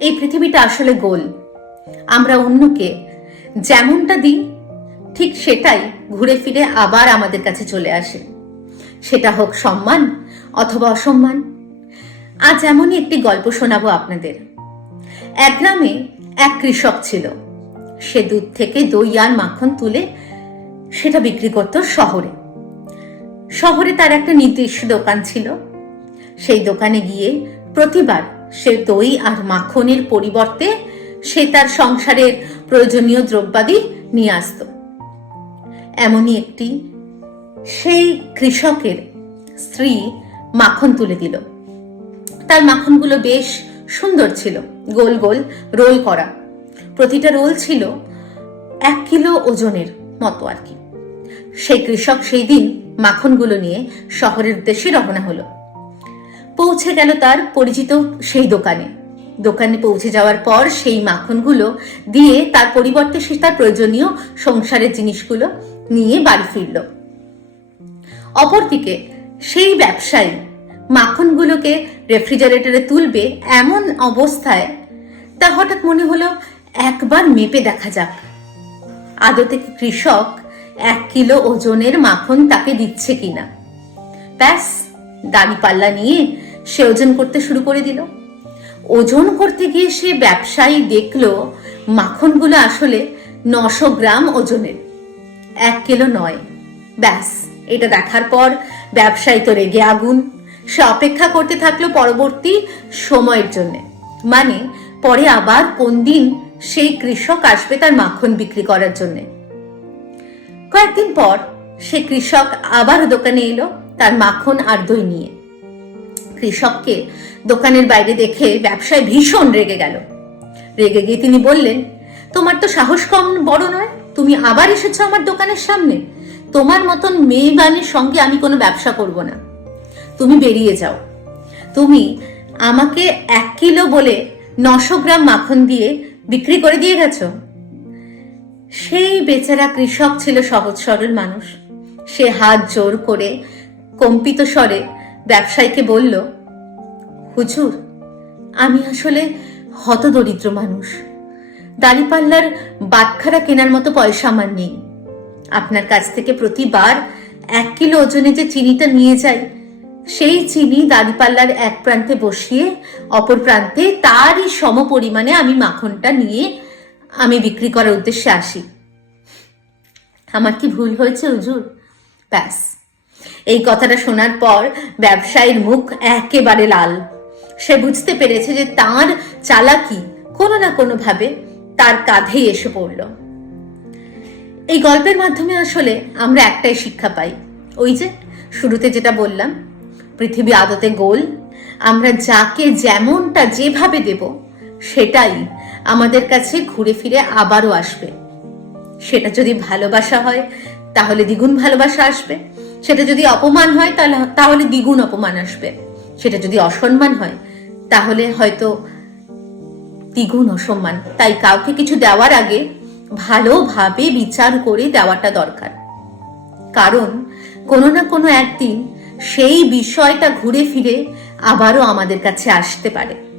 এই পৃথিবীটা আসলে গোল। আমরা অন্যকে যেমনটা দিই, ঠিক সেটাই ঘুরে ফিরে আবার আমাদের কাছে চলে আসে। সেটা হোক সম্মান অথবা অসম্মান। আজ এমনই একটি গল্প শোনাবো আপনাদের। এক গ্রামে এক কৃষক ছিল। সে দুধ থেকে দই আর মাখন তুলে সেটা বিক্রি করত শহরে। শহরে তার একটা নির্দিষ্ট দোকান ছিল। সেই দোকানে গিয়ে প্রতিবার সে দই আর মাখনের পরিবর্তে সে তার সংসারের প্রয়োজনীয় দ্রব্যাদি নিয়ে আসতো। এমনই একটি সেই কৃষকের স্ত্রী মাখন তুলে দিল। তার মাখনগুলো বেশ সুন্দর ছিল, গোল গোল রোল করা। প্রতিটা রোল ছিল এক কিলো ওজনের মতো আর কি। সেই কৃষক সেই দিন মাখনগুলো নিয়ে শহরের উদ্দেশ্যে রওনা হলো। পৌঁছে গেল তার পরিচিত সেই দোকানে। দোকানে পৌঁছে যাওয়ার পর সেই মাখনগুলো দিয়ে তার পরিবর্তে সে তার প্রয়োজনীয় সংসারের জিনিসগুলো নিয়ে বাড়ি ফিরল। অপরদিকে সেই ব্যবসায়ী মাখনগুলোকে রেফ্রিজারেটরে তুলবে এমন অবস্থায় তা হঠাৎ মনে হলো একবার মেপে দেখা যাক। আদতে কৃষক এক কিলো ওজনের মাখন তাকে দিচ্ছে কিনা। ব্যাস দাড়ি পাল্লা নিয়ে সে ওজন করতে শুরু করে দিল। ওজন করতে গিয়ে সে ব্যবসায়ী দেখল মাখনগুলো আসলে নশো গ্রাম ওজনের। এক কিলো নয়। ব্যাস, এটা দেখার পর ব্যবসায়ী তো রেগে আগুন। সে অপেক্ষা করতে থাকল পরবর্তী সময়ের জন্য। মানে পরে আবার কোন দিন সেই কৃষক আসবে তার মাখন বিক্রি করার জন্য। কয়েকদিন পর সে কৃষক আবার দোকানে এলো। তার মাখন আর দই নিয়ে। কৃষককে দোকানের বাইরে দেখে ব্যবসায় ভীষণ রেগে গেল। রেগে গিয়ে তিনি বললেন, তোমার তো সাহস কম বড় নয়। তুমি আবার এসেছ আমার দোকানের সামনে। তোমার মতন মেয়েবানের সঙ্গে আমি কোনো ব্যবসা করব না। তুমি বেরিয়ে যাও। তুমি আমাকে এক কিলো বলে নশো গ্রাম মাখন দিয়ে বিক্রি করে দিয়ে গেছো। সেই বেচারা কৃষক ছিল সহজ সরল মানুষ। সে হাত জোর করে কম্পিত স্বরে ব্যবসায়ীকে বলল, হুজুর, আমি আসলে হতদরিদ্র মানুষ। দাড়িপাল্লার বাটখারা কেনার মতো পয়সা আমার নেই। আপনার কাছ থেকে প্রতিবার এক কিলো ওজনে যে চিনিটা নিয়ে যাই, সেই চিনি দাড়িপাল্লার এক প্রান্তে বসিয়ে অপর প্রান্তে তারই সম পরিমাণে আমি মাখনটা নিয়ে আমি বিক্রি করার উদ্দেশ্যে আসি। আমার কি ভুল হয়েছে, হুজুর? ব্যাস। এই কথাটা শোনার পর ব্যবসায়ীর মুখ একেবারে লাল। সে বুঝতে পেরেছে যে তার চালাকি কোনো না কোনো ভাবে তার কাঁধেই এসে পড়ল। এই গল্পের মাধ্যমে আসলে আমরা একটাই শিক্ষা পাই। ওই যে, শুরুতে যেটা বললাম, পৃথিবী আদতে গোল, আমরা যাকে যেমনটা যেভাবে দেব, সেটাই আমাদের কাছে ঘুরে ফিরে আবারও আসবে। সেটা যদি ভালোবাসা হয়, তাহলে দ্বিগুণ ভালোবাসা আসবে। সেটা যদি অপমান হয়, তাহলে তাহলে দ্বিগুণ অপমান আসবে। সেটা যদি অসম্মান হয়, তাহলে হয়তো দ্বিগুণ অসম্মান। তাই কাউকে কিছু দেওয়ার আগে ভালোভাবে বিচার করে দেওয়াটা দরকার। কারণ কোনো না কোনো একদিন সেই বিষয়টা ঘুরে ফিরে আবারও আমাদের কাছে আসতে পারে।